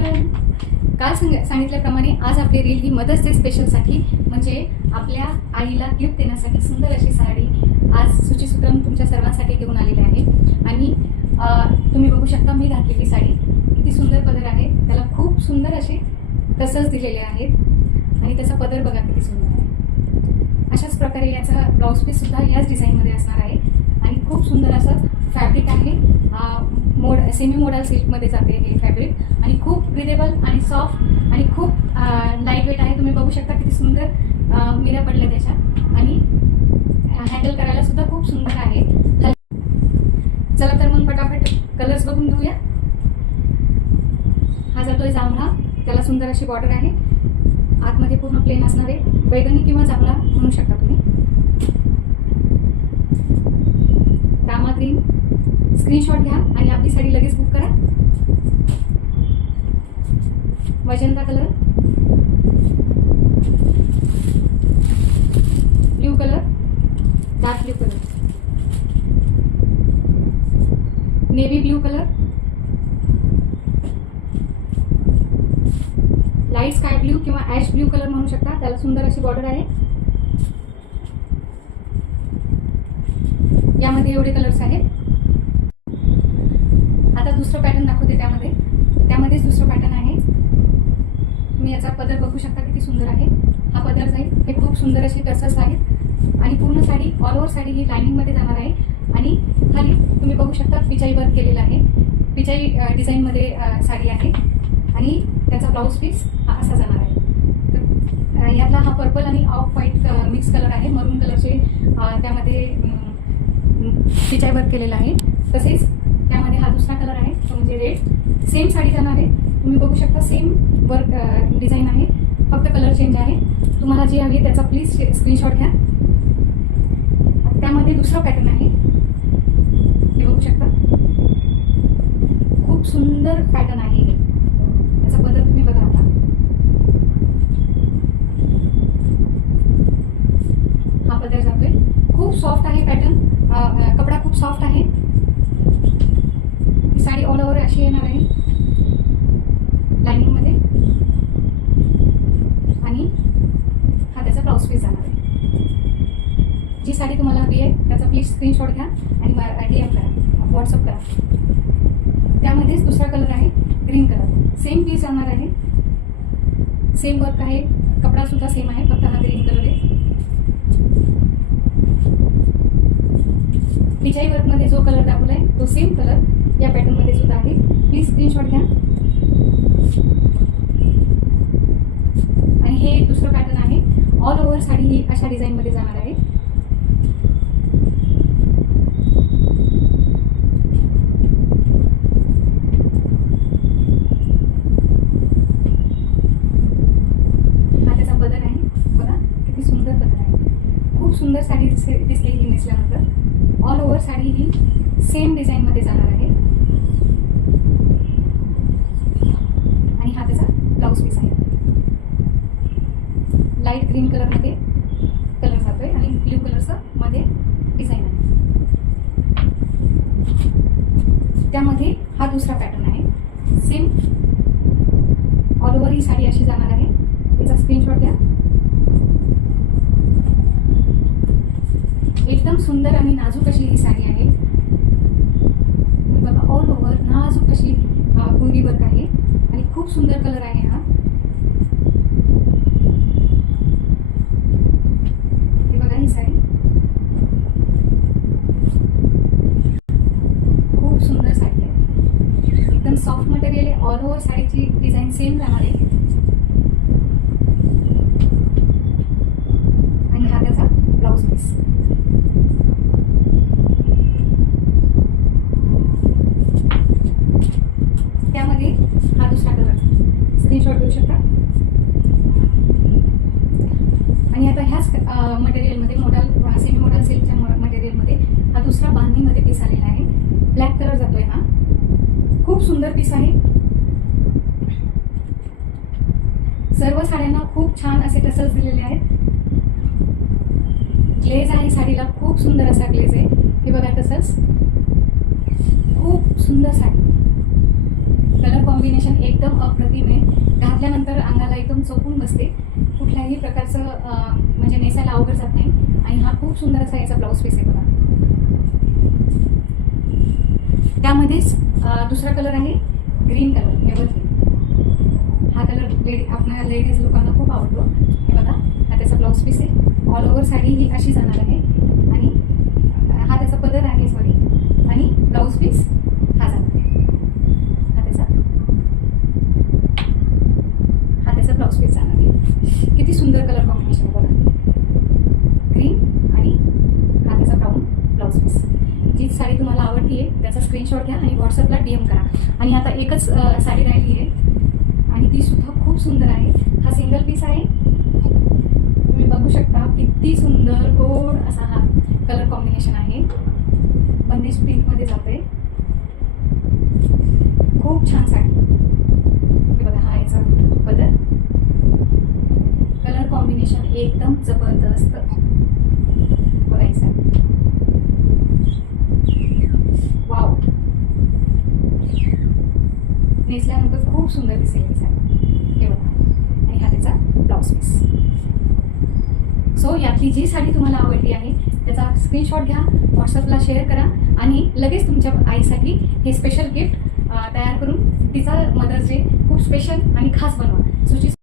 Everyone. काल सांगितल्याप्रमाणे आज आपली रील ही मदर्स डे स्पेशलसाठी म्हणजे आपल्या आईला गिफ्ट देण्यासाठी सुंदर अशी साडी आज सुचिसूत्रम तुमच्या सर्वांसाठी घेऊन आलेली आहे. आणि तुम्ही बघू शकता मी घातलेली साडी किती सुंदर पदर आहे. त्याला खूप सुंदर असे टसल्स दिलेले आहेत आणि त्याचा पदर बघा किती सुंदर आहे. अशाच प्रकारे याचा ब्लाऊज पीस सुद्धा याच डिझाईनमध्ये असणार आहे आणि खूप सुंदर असं फॅब्रिक आहे. सेमी मोडल सिल्कमध्ये जाते हे फॅब्रिक आणि खूप ब्रिदेबल आणि सॉफ्ट आणि खूप लाईट वेट आहे. तुम्ही बघू शकता किती सुंदर मिऱ्या पडल्या त्याच्या आणि हँडल करायला सुद्धा खूप सुंदर आहे. चला तर मग पटापट कलर्स बघून घेऊया. हा जातोय जांभळा, त्याला सुंदर अशी बॉर्डर आहे. आतमध्ये पूर्ण प्लेन असणार आहे. बैगनी किंवा जांभळा म्हणू शकता तुम्ही. रामा ग्रीन. स्क्रीनशॉट घ्या आणि आपली साडी लगेच बुक करा. Magenta colour, blue colour, dark blue colour, navy blue colour, light sky blue किंवा ॲश ब्ल्यू कलर म्हणू शकता. त्याला सुंदर अशी बॉर्डर आहे. यामध्ये एवढे कलर्स आहेत. आता दुसरं पॅटर्न दाखवते. त्यामध्येच दुसरं पॅटर्न आहे. तुम्ही याचा पदर बघू शकता किती सुंदर आहे. हा पदर जाईल. हे खूप सुंदर अशी टसल्स आहेत आणि पूर्ण साडी ऑल ओव्हर साडी ही लाइनिंगमध्ये जाणार आहे आणि खाली तुम्ही बघू शकता पिचाई वर्क केलेला आहे. पिचाई डिझाईनमध्ये साडी आहे आणि त्याचा ब्लाऊज पीस हा असा जाणार आहे. तर यातला हा पर्पल आणि ऑफ व्हाईट मिक्स कलर आहे. मरून कलरचे त्यामध्ये पिचाई वर्क केलेला आहे. तसेच त्यामध्ये हा दुसरा कलर आहे तो म्हणजे रेड. सेम साडी जाणार आहे. तुम्ही बघू शकता सेम वर्क डिझाईन आहे, फक्त कलर चेंज आहे. तुम्हाला जी हवी त्याचा प्लीज स्क्रीनशॉट घ्या. त्यामध्ये दुसरा पॅटर्न आहे. हे बघू शकता खूप सुंदर पॅटर्न आहे. त्याचा पदर तुम्ही बघा. आता हा पदर जातोय. खूप सॉफ्ट आहे पॅटर्न. कपडा खूप सॉफ्ट आहे. साडी ऑल ओव्हर अशी येणार आहे लाइनिंगमध्ये आणि हा त्याचा ब्लाऊज पीस जाणार आहे. जी साडी तुम्हाला हवी आहे त्याचा प्लीज स्क्रीनशॉट घ्या आणि DM करा, व्हॉट्सअप करा. त्यामध्येच दुसरा कलर आहे ग्रीन कलर. सेम पीस जाणार आहे. सेम वर्क आहे. कपडा सुद्धा सेम आहे, फक्त हा ग्रीन कलर आहे. पिचाई वर्कमध्ये जो कलर दाखवला आहे तो सेम कलर या पॅटर्नमध्ये सुद्धा आहे. प्लीज स्क्रीनशॉट घ्या. आणि हे दुसरं पॅटर्न आहे. ऑल ओव्हर साडी ही अशा डिझाईनमध्ये जाणार आहे. हा त्याचा पदर आहे. बघा किती सुंदर पदर आहे. खूप सुंदर साडी दिसते ही नेसल्यानंतर. ऑल ओव्हर साडी ही सेम डिझाईनमध्ये जाणार आहे आणि हा त्याचा ब्लाऊज पीस आहे. लाईट ग्रीन कलरमध्ये कलर जातोय आणि ब्ल्यू कलरचा मध्ये डिझाईन आहे. त्यामध्ये हा दुसरा पॅटर्न आहे. सेम ऑल ओव्हर ही साडी अशी जाणार आहे. त्याचा स्क्रीनशॉट द्या. एकदम सुंदर आणि नाजूक अशी ही साडी आहे. बघा ऑल ओव्हर नाजूक अशी पुरी वर्क आहे आणि खूप सुंदर कलर आहे हा. हे बघा ही साडी खूप सुंदर साडी आहे. एकदम सॉफ्ट मटेरियल आहे. ऑल ओव्हर साडीची डिझाईन सेम राहणार आहे आणि हा त्याचा ब्लाऊज पीस. त्यामध्ये हा दुसरा कलर स्क्रीनशॉट देऊ शकता. आणि आता ह्याच मटेरियलमध्ये सेमी मोडल सिल्कच्या मटेरियलमध्ये हा दुसरा बांधणीमध्ये पीस आलेला आहे. ब्लॅक कलर जातोय हा. खूप सुंदर पीस आहे. सर्व साड्यांना खूप छान असे टसल्स दिलेले आहेत. ग्लेज आहे साडीला. खूप सुंदर असा ग्लेज आहे. हे बघा टसल्स. खूप सुंदर साडी. कलर कॉम्बिनेशन एकदम अप्रतिम आहे. घातल्यानंतर अंगाला एकदम चोपून बसते. कुठल्याही प्रकारचं म्हणजे नेसायला अवघड जात नाही. आणि हा खूप सुंदर असा याचा ब्लाऊज पीस आहे बघा. त्यामध्येच दुसरा कलर आहे ग्रीन कलर, एव्हरग्रीन. हा कलर आपल्या लेडीज लोकांना खूप आवडतो. हे बघा, हा त्याचा ब्लाऊज पीस आहे. ऑल ओव्हर साडी ही अशी जाणार आहे आणि हा त्याचा पदर आहे, सॉरी, आणि ब्लाऊज पीस हा जाणार आहे. हा त्याचा ब्लाऊज पीस जाणार आहे. किती सुंदर कलर कॉम्बिनेशन बघा, ग्रीन आणि हा त्याचा ब्राऊन ब्लाऊज पीस. जी साडी तुम्हाला आवडती आहे त्याचा स्क्रीनशॉट घ्या आणि व्हॉट्सअपला DM करा. आणि आता एकच साडी राहिली आहे आणि ती सुद्धा खूप सुंदर आहे. हा सिंगल पीस आहे. तुम्ही बघू शकता किती सुंदर गोड असा हा कलर कॉम्बिनेशन आहे. बंदिश प्रिंटमध्ये जाते. खूप छान साडी. हे बघा, हा याचा पदर. कलर कॉम्बिनेशन एकदम जबरदस्त. बघा ही साडी, वाव. नेसल्यानंतर खूप सुंदर दिसेल ही साडी. हे बघा, आणि हा त्याचा ब्लाऊज पीस. सो यातली जी साडी तुम्हाला आवडली आहे त्याचा स्क्रीनशॉट घ्या, व्हॉट्सअपला शेअर करा आणि लगेच तुमच्या आईसाठी हे स्पेशल गिफ्ट तयार करून तिचा मदर्स डे खूप स्पेशल आणि खास बनवा. सुची